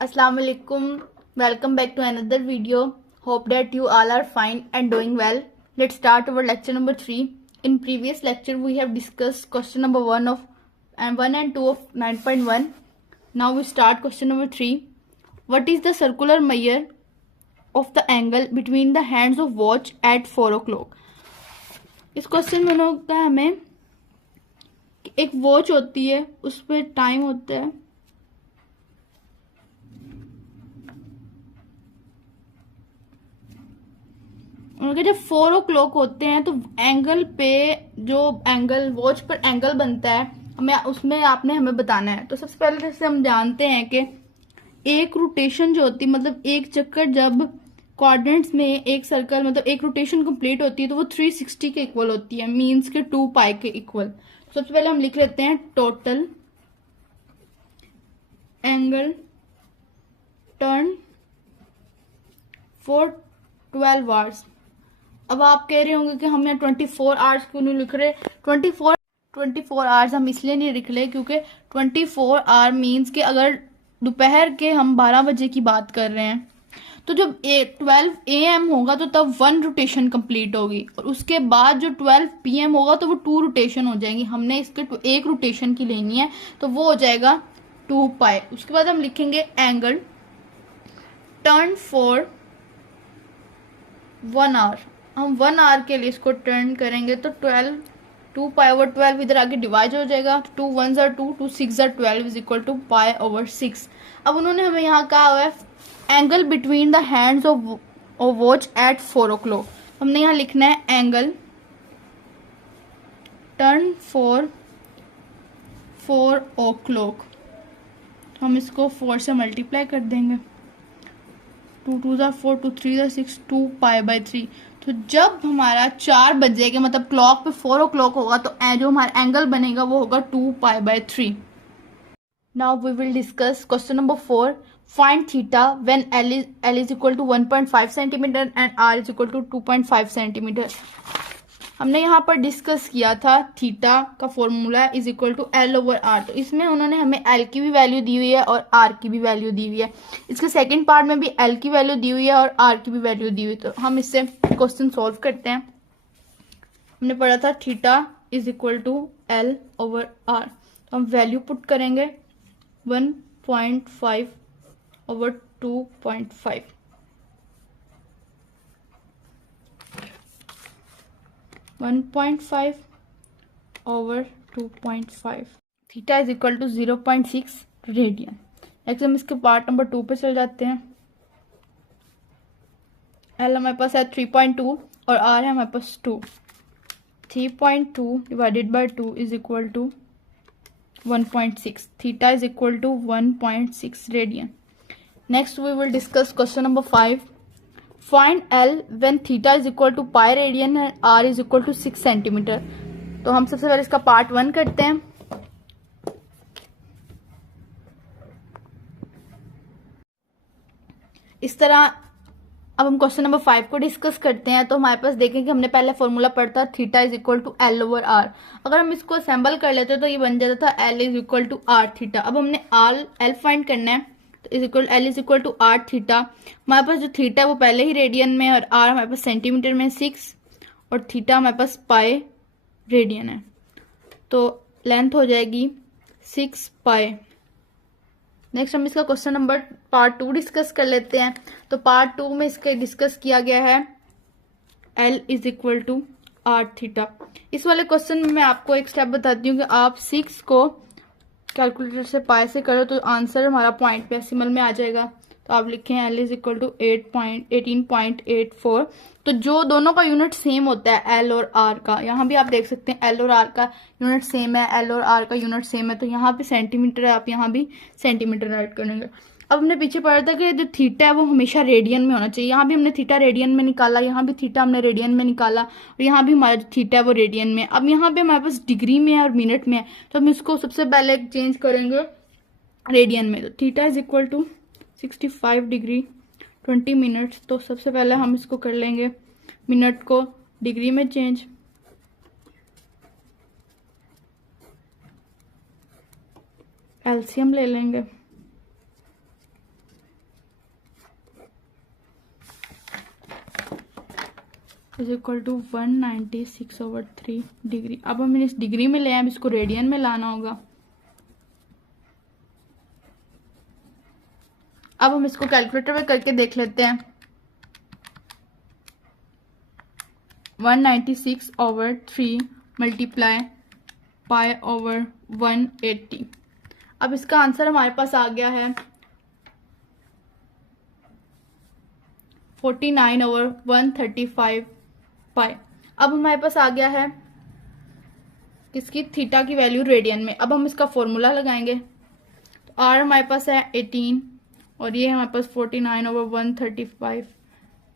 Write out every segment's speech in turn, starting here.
Assalamu alaikum. Welcome back to another video. Hope that you all are fine and doing well. Let's start our lecture number 3. In previous lecture we have discussed question number 1 and 2 of 9.1. Now we start question number 3. What is the circular measure of the angle between the hands of watch at 4 o'clock? इस question में होगा हमें एक watch होती है, उस पर time होता है उनके जब 4 o'clock होते हैं तो एंगल पे जो एंगल वॉच पर एंगल बनता है हमें उसमें आपने हमें बताना है। तो सबसे पहले जैसे हम जानते हैं कि एक रोटेशन जो होती है मतलब एक चक्कर जब कोऑर्डिनेट्स में एक सर्कल मतलब एक रोटेशन कंप्लीट होती है तो वो 360 के इक्वल होती है, मीन्स के 2 पाई के इक्वल। सबसे पहले हम लिख लेते हैं total angle turn for 12 hours. अब आप कह रहे होंगे कि हम यहाँ 24 आवर्स क्यों नहीं लिख रहे। 24 आवर्स हम इसलिए नहीं लिख रहे क्योंकि 24 आवर मीन्स कि अगर दोपहर के हम 12 बजे की बात कर रहे हैं तो जब 12 AM होगा तो तब 1 रोटेशन कंप्लीट होगी और उसके बाद जो 12 PM होगा तो वो 2 रोटेशन हो जाएंगी। हमने इसके एक रोटेशन की लेनी है तो वो हो जाएगा 2 पाई। उसके बाद हम लिखेंगे एंगल टर्न फॉर 1 आवर। हम 1 आवर के लिए इसको टर्न करेंगे तो 2 पाई ओवर 12 इधर आगे डिवाइड हो जाएगा। 2 1s are 2, 2 6s are 12 is equal to pi over 6। अब उन्होंने हमें यहाँ कहा हुआ है angle between the hands of watch at 4 o'clock। हमने यहाँ लिखना है एंगल टर्न फॉर 4 o'clock। हम इसको 4 से मल्टीप्लाई कर देंगे। 2 2s are 4, 2 3s are 6, 2 pi by 3। तो जब हमारा 4 बजेगा मतलब क्लॉक पे 4 o'clock होगा तो जो हमारा एंगल बनेगा वो होगा 2 pi by 3। Now we will discuss question number 4। Find theta when L is equal to 1.5 centimetre and R is equal to 2.5 centimetre. हमने यहाँ पर डिस्कस किया था थीटा का formula is equal to L over R। तो इसमें उन्होंने हमें L की भी वैल्यू दी हुई है और R की भी वैल्यू दी हुई है। इसके सेकंड पार्ट में भी L की वैल्यू दी हुई है और R की भी वैल्यू दी हुई है। तो हम इससे क्वेश्चन सॉल्व करते हैं। हमने पढ़ा था theta is equal to L over R। तो हम वैल्यू पुट करेंगे 1.5 over 2.5। 1.5 over 2.5 theta is equal to 0.6 radian. Next हम इसके पार्ट नंबर 2 पे चल जाते हैं। एल हमारे पास है 3.2 और आर है हमारे पास 2। 3.2 divided by 2 is equal to 1.6। Theta is equal to 1.6 radian. Next we will discuss question number 5। Find L when theta is equal to pi radian and R is equal to 6 centimetre. तो हम सबसे पहले इसका part 1 करते हैं। इस तरह अब हम क्वेश्चन नंबर 5 को डिस्कस करते हैं। तो हमारे पास देखें कि हमने पहले फॉर्मूला पढ़ा था theta is equal to L over R। अगर हम इसको असेंबल कर लेते तो ये बन जाता था L is equal to R theta. अब हमने L फाइंड करना है is equal L is equal to R theta. हमारे पास जो थीटा है वो पहले ही रेडियन में और R हमारे पास सेंटीमीटर में 6 और थीटा हमारे पास पाई रेडियन है। तो लेंथ हो जाएगी 6 पाई। नेक्स्ट हम इसका क्वेश्चन नंबर पार्ट 2 डिस्कस कर लेते हैं। तो पार्ट 2 में इसके डिस्कस किया गया है L is equal to R theta. इस वाले क्वेश्चन में मैं आपको एक स्टेप बताती हूँ कि आप 6 को कैलकुलेटर से पाई से करो तो आंसर हमारा पॉइंट डेसिमल में आ जाएगा। तो आप लिखें L इज इक्वल टू 18.84। तो जो दोनों का यूनिट सेम होता है L और R का, यहाँ भी आप देख सकते हैं L और R का यूनिट सेम है, L और R का यूनिट सेम है। तो यहाँ पे सेंटीमीटर है, आप यहाँ भी सेंटीमीटर ऐड करेंगे। अब हमने पीछे पढ़ा था कि जो थीटा है वो हमेशा रेडियन में होना चाहिए। यहाँ भी हमने थीटा रेडियन में निकाला, यहाँ भी थीटा हमने रेडियन में निकाला और यहाँ भी हमारा जो थीटा है वो रेडियन में। अब यहाँ पे हमारे पास डिग्री में है और मिनट में है तो हम इसको सबसे पहले चेंज करेंगे रेडियन में। तो theta is equal to 65 degree 20 minutes. तो सबसे पहले हम इसको कर लेंगे मिनट को डिग्री में चेंज। एलसीएम ले लेंगे। Is equal to 196/3 degree. अब हम इस डिग्री में ले आए, इसको रेडियन में लाना होगा। अब हम इसको कैलकुलेटर में करके देख लेते हैं। 196/3 मल्टीप्लाई पाई ओवर 180। अब इसका आंसर हमारे पास आ गया है 49/135 पाई। अब हमारे पास आ गया है किसकी, थीटा की वैल्यू रेडियन में। अब हम इसका फॉर्मूला लगाएंगे। तो आर हमारे पास है 18 और ये हमारे पास 49/135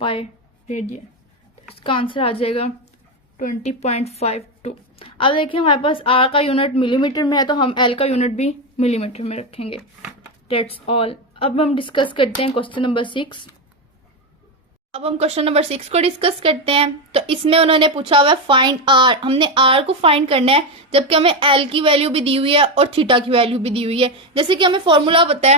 पाई रेडियन। तो इसका आंसर आ जाएगा 20.52। अब देखिए हमारे पास आर का यूनिट मिलीमीटर में है, तो हम एल का यूनिट भी मिलीमीटर में रखेंगे। That's all. अब हम डिस्कस करते हैं क्वेश्चन नंबर 6। अब हम क्वेश्चन नंबर 6 को डिस्कस करते हैं। तो इसमें उन्होंने पूछा हुआ है फाइंड आर। हमने आर को फाइंड करना है, जबकि हमें एल की वैल्यू भी दी हुई है और थीटा की वैल्यू भी दी हुई है। जैसे कि हमें फॉर्मूला होता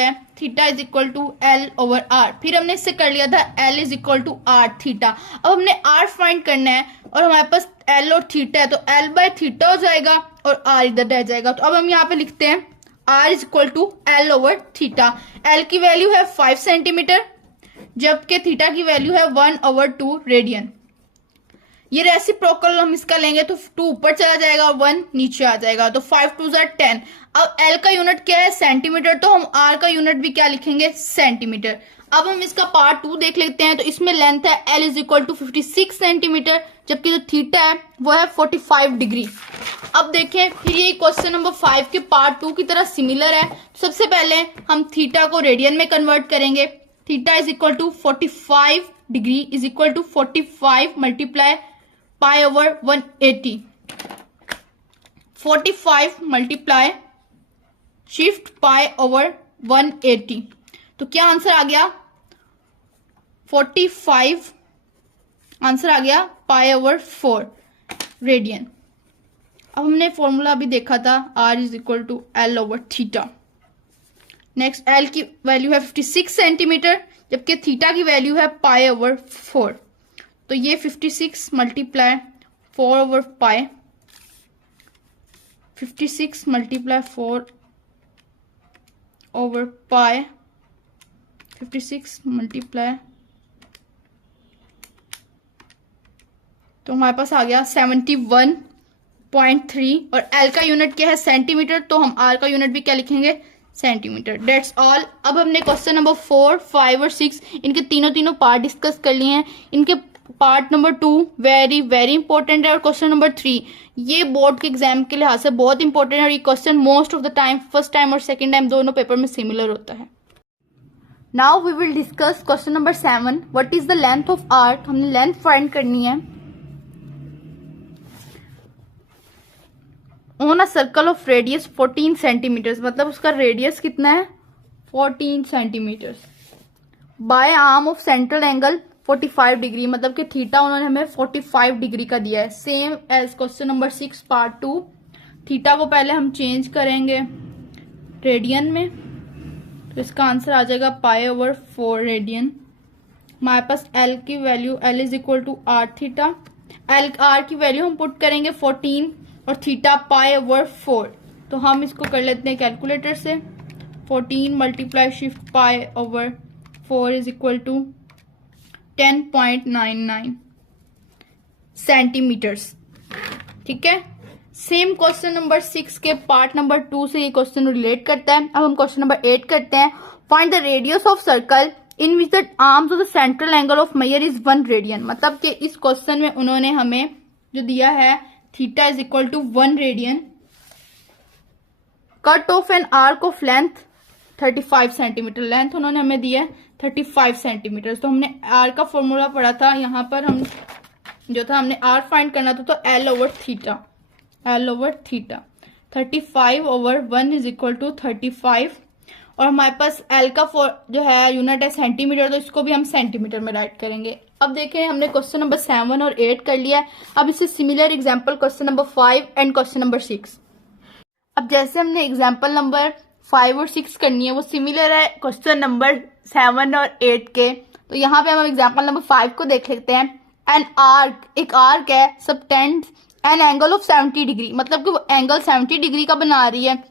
है theta is equal to L over R. फिर हमने इससे कर लिया था L is equal to R theta. अब हमने आर फाइंड करना है और हमारे पास एल और थीटा है, तो एल बाय थीटा हो जाएगा और आर इधर रह जाएगा। तो अब हम यहाँ पे लिखते हैं R is equal to L over theta. L की वैल्यू है 5 सेंटीमीटर, जबकि थीटा की वैल्यू है 1/2 रेडियन। ये रेसिप्रोकल हम इसका लेंगे तो 2 ऊपर चला जाएगा और 1 नीचे आ जाएगा, तो 5 2 10। अब एल का यूनिट क्या है, सेंटीमीटर, तो हम आर का यूनिट भी क्या लिखेंगे, सेंटीमीटर। अब हम इसका पार्ट 2 देख लेते हैं। तो इसमें लेंथ है L is equal to 56 centimetre, जबकि जो थीटा है वो है 45 डिग्री। अब देखें फिर ये क्वेश्चन नंबर 5 के पार्ट 2 की तरह सिमिलर है। सबसे पहले हम थीटा को रेडियन में कन्वर्ट करेंगे। Theta is equal to 45 degree is equal to 45 multiply pi over 180। 45 multiply shift pi over 180। तो क्या आंसर आ गया, 45 आंसर आ गया पाई ओवर 4 रेडियन। अब हमने फॉर्मूला भी देखा था R is equal to L over theta. Next L की वैल्यू है 56 सेंटीमीटर, जबकि थीटा की वैल्यू है पाई ओवर 4। तो ये 56 मल्टीप्लाई 4 ओवर पाई, 56 मल्टीप्लाई 4 ओवर पाई, 56 मल्टीप्लाई, तो हमारे पास आ गया 71.3। और एल का यूनिट क्या है, सेंटीमीटर, तो हम आर का यूनिट भी क्या लिखेंगे, सेंटीमीटर। That's all. अब हमने क्वेश्चन नंबर 4, 5 और 6 इनके तीनों पार्ट डिस्कस कर लिए हैं। इनके part number 2 very very important है, और क्वेश्चन नंबर 3 ये बोर्ड के एग्जाम के लिहाज से बहुत इंपॉर्टेंट है, और ये question most of the time first time और सेकेंड टाइम दोनों पेपर में सिमिलर होता है। Now we will discuss question number 7, what is the length of arc. हमने लेंथ फाइंड करनी है on a circle of radius 14 centimetres, मतलब उसका रेडियस कितना है, 14 centimetres, by arm of central angle 45 degree, मतलब कि थीटा उन्होंने हमें 45 डिग्री का दिया है। Same as question number 6 part 2। Theta को पहले हम चेंज करेंगे रेडियन में, तो इसका आंसर आ जाएगा पाई ओवर 4 रेडियन। हमारे पास एल की value L is equal to R theta. L R की वैल्यू हम पुट करेंगे 14 और थीटा पाई ओवर 4। तो हम इसको कर लेते हैं कैलकुलेटर से। 14 multiply shift pi over 4 is equal to 10.99 centimetres. ठीक है। सेम क्वेश्चन नंबर 6 के पार्ट नंबर 2 से ये क्वेश्चन रिलेट करता है। अब हम क्वेश्चन नंबर 8 करते हैं। Find the radius of circle in which the arms of the central angle of measure is 1 radian. मतलब कि इस क्वेश्चन में उन्होंने हमें जो दिया है theta is equal to 1 radian, cut off an arc of length 35 centimetre. Length उन्होंने हमें दिया है 35 सेंटीमीटर। तो हमने आर का फॉर्मूला पढ़ा था, यहाँ पर हम जो था हमने आर फाइंड करना था, तो L over theta, L over theta 35 over 1 is equal to 35। और हमारे पास एल का जो है यूनिट है सेंटीमीटर, तो इसको भी हम सेंटीमीटर में राइट करेंगे। अब देखें हमने क्वेश्चन नंबर 7 और 8 कर लिया है। अब इससे similar example question number 5 and question number 6। अब जैसे हमने एग्जाम्पल नंबर 5 और 6 करनी है वो सिमिलर है क्वेश्चन नंबर 7 और 8 के। तो यहाँ पे हम एग्जाम्पल नंबर 5 को देख लेते हैं। एन आर्क, एक आर्क है, subtends an angle of 70 degree, मतलब कि वो एंगल 70 डिग्री का बना रही है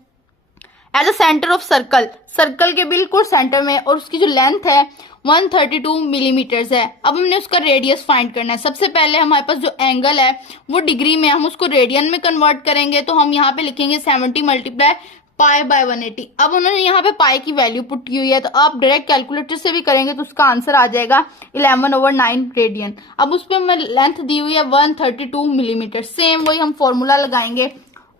as a centre of circle, circle के बिल्कुल सेंटर में, और उसकी जो लेंथ है 132 मिलीमीटर्स है। अब हमने उसका रेडियस फाइंड करना है। सबसे पहले हमारे पास जो एंगल है वो डिग्री में, हम उसको रेडियन में कन्वर्ट करेंगे, तो हम यहाँ पे लिखेंगे 70 मल्टीप्लाई पाई बाय 180। अब उन्होंने यहाँ पे पाई की वैल्यू पुट की हुई है, तो आप डायरेक्ट कैलकुलेटर से भी करेंगे तो उसका आंसर आ जाएगा 11/9 रेडियन। अब उस पर हमें लेंथ दी हुई है 132 मिलीमीटर। सेम वही हम फॉर्मूला लगाएंगे,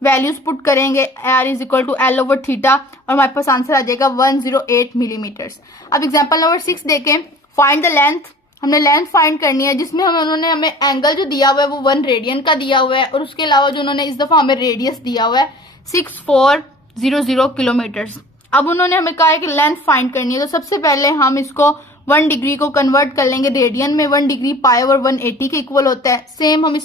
वैल्यूज पुट करेंगे, R is equal to L over theta, और हमारे पास आंसर आ जाएगा 108 मिलीमीटर्स। अब एग्जाम्पल नंबर 6 देखें, फाइंड द लेंथ। हमने लेंथ फाइंड करनी है, जिसमें उन्होंने हमें एंगल जो दिया हुआ है वो 1 रेडियन का दिया हुआ है, और उसके अलावा जो उन्होंने इस दफा हमें रेडियस दिया हुआ है 6400 किलोमीटर्स। अब उन्होंने हमें कहा है कि लेंथ फाइंड करनी है, तो सबसे पहले हम इसको 1 डिग्री को कन्वर्ट कर लेंगे रेडियन में। 1 डिग्री पाई ओवर 180 के इक्वल होता है। सेम हम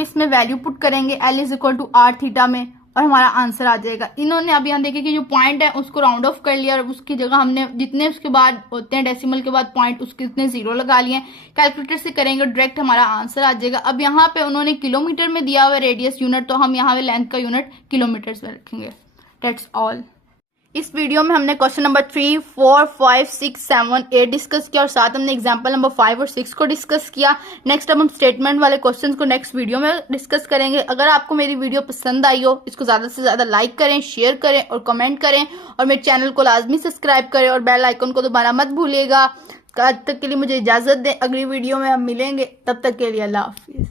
इसमें वैल्यू पुट करेंगे, L is equal to R theta में, और हमारा आंसर आ जाएगा। इन्होंने अब यहाँ देखिए कि जो पॉइंट है उसको राउंड ऑफ कर लिया, और उसकी जगह हमने जितने उसके बाद होते हैं डेसिमल के बाद पॉइंट, उसके इतने जीरो लगा लिए। कैलकुलेटर से करेंगे डायरेक्ट हमारा आंसर आ जाएगा। अब यहाँ पे उन्होंने किलोमीटर में दिया हुआ है रेडियस यूनिट, तो हम यहाँ पे लेंथ का यूनिट किलोमीटर में रखेंगे। That's all. इस वीडियो में हमने क्वेश्चन नंबर 3, 4, 5, 6, 7, 8 डिस्कस किया, और साथ हमने एग्जांपल नंबर 5 और 6 को डिस्कस किया। नेक्स्ट अब हम स्टेटमेंट वाले क्वेश्चंस को नेक्स्ट वीडियो में डिस्कस करेंगे। अगर आपको मेरी वीडियो पसंद आई हो, इसको ज्यादा से ज्यादा लाइक करें, शेयर करें और कमेंट करें, और मेरे चैनल को लाजमी सब्सक्राइब करें, और बेल आइकन को दोबारा मत भूलिएगा। तब तक के लिए मुझे इजाजत दें, अगली वीडियो में हम मिलेंगे, तब तक के लिए अल्लाह हाफिज।